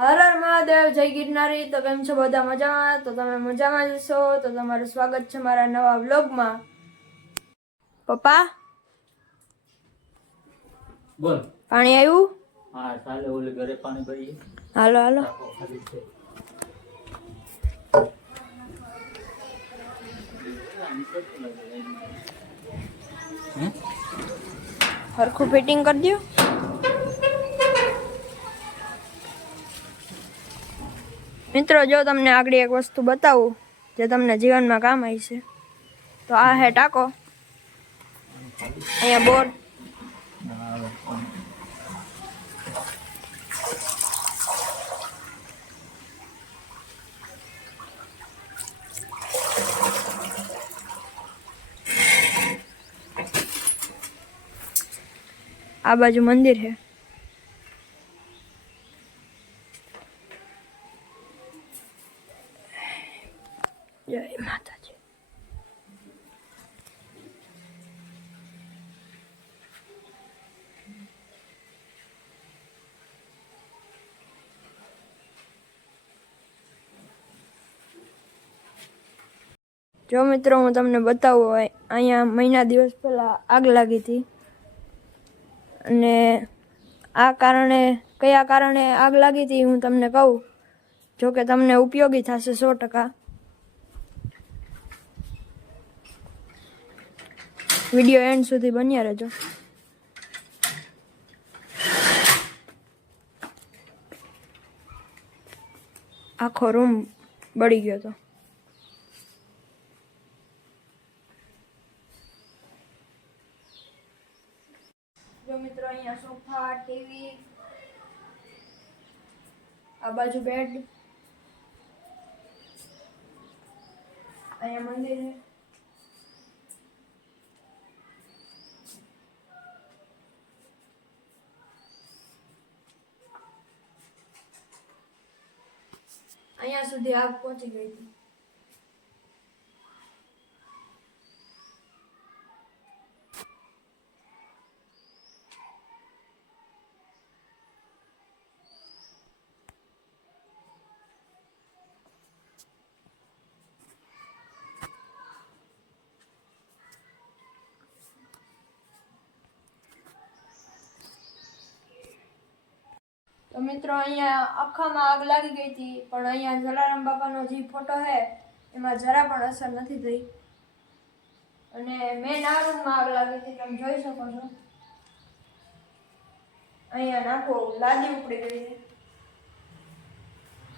હર હર મહાદેવ, જય ગિરનારી। તો કેમ છો બધા? મજામાં? તો તમે મજામાં જશો તો તમારું સ્વાગત છે મારા નવા વ્લોગમાં। પપ્પા બોલ પાણી આવ્યું? હા ચાલે ઓલે ઘરે પાણી ભરીએ હાલો હાલો। ખાલી છે હરખું ફિટિંગ કરી દો। મિત્રો, જો તમને આગળ એક વસ્તુ બતાવું જે તમને જીવનમાં કામ આવશે, તો આ હે ટાંકો। અહીંયા બોર, આ બાજુ મંદિર છે। જય માતાજી। જો મિત્રો, હું તમને બતાવું, અહીંયા મહિના દિવસ પહેલા આગ લાગી હતી અને કયા કારણે આગ લાગી હતી હું તમને કહું, જો કે તમને ઉપયોગી થશે 100%। વિડીયો એન્ડ સુધી બન્યા રહેજો। આખો રૂમ બળી ગયો હતો। જો મિત્રો, અહીંયા સોફા, ટીવી, આ બાજુ બેડ, અહીંયા મંદિર છે। અહીંયા સુધી આગ પહોંચી ગઈ હતી। તો મિત્રો, અહીંયા આખામાં આગ લાગી ગઈ હતી, પણ અહીંયા જલારામ બાપાનો જે ફોટો છે એમાં જરા પણ અસર નથી થઈ। અને મેન આ રૂમમાં આગ લાગી હતી, તમે જોઈ શકો છો। અહીંયા નાખો લાદી ઉપડી ગઈ છે,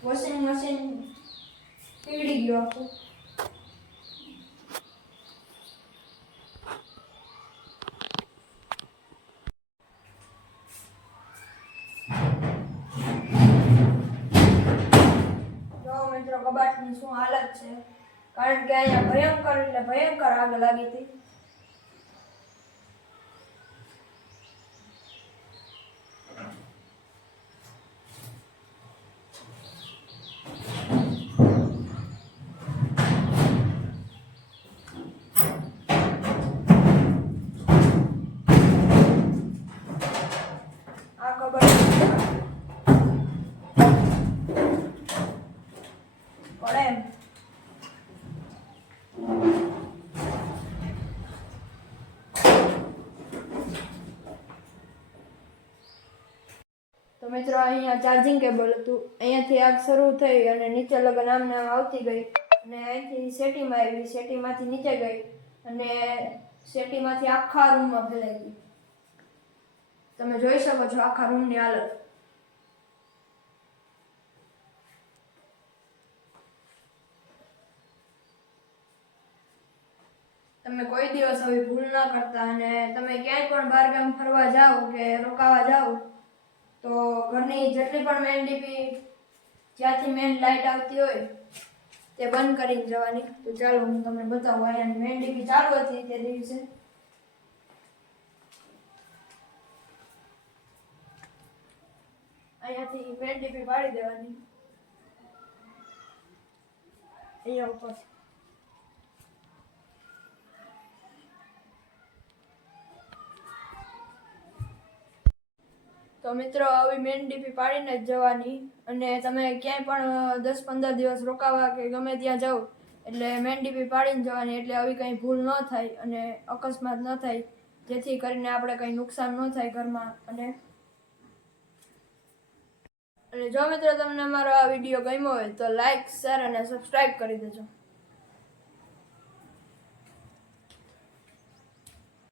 વોશિંગ મશીન પીગળી ગયું આખું। મિત્રો, કબાટની શું હાલત છે, કારણ કે અહીંયા ભયંકર એટલે ભયંકર આગ લાગી હતી। આ કબાટ પડે એમ। તો મિત્રો, અહીંયા ચાર્જિંગ કેબલ હતું, અહીંયાથી આગ શરૂ થઈ અને નીચે લગન આમને આવતી ગઈ અને અહીંથી સેટીમાં આવી, સેટીમાંથી નીચે ગઈ અને સેટીમાંથી આખા રૂમમાં ફેલાઈ ગઈ। તમે જોઈ શકો છો આખા રૂમની હાલત। તમે કોઈ દિવસ આવી ભૂલ ના કરતા, અને તમે ક્યાંય પણ બહાર ગામ ફરવા જાઓ કે રોકાવા જાઓ તો ઘરની જેટલી પણ મેન ડીપી, જ્યાંથી મેન લાઇટ આવતી હોય તે બંધ કરીને જવાની। તો ચાલો હું તમને બતાવું, અહીંયા મેન ડીપી ચાલુ હતી તે દિવસે। અહીંયાથી મેન ડીપી પાડી દેવાની, અહીંયા ઉપર। તો મિત્રો આવી મેન ડીપી પાડીને જ જવાની, અને તમે ક્યાંય પણ 10-15 દિવસ રોકાવા કે ગમે ત્યાં જાઓ એટલે મેન ડીપી પાડીને જવાની, એટલે આવી કંઈ ભૂલ ન થાય અને અકસ્માત ન થાય, જેથી કરીને આપણે કંઈ નુકસાન ન થાય ઘરમાં. અને જો મિત્રો તમને અમારો આ વિડીયો ગમ્યો હોય તો લાઈક, શેર અને સબસ્ક્રાઈબ કરી દેજો.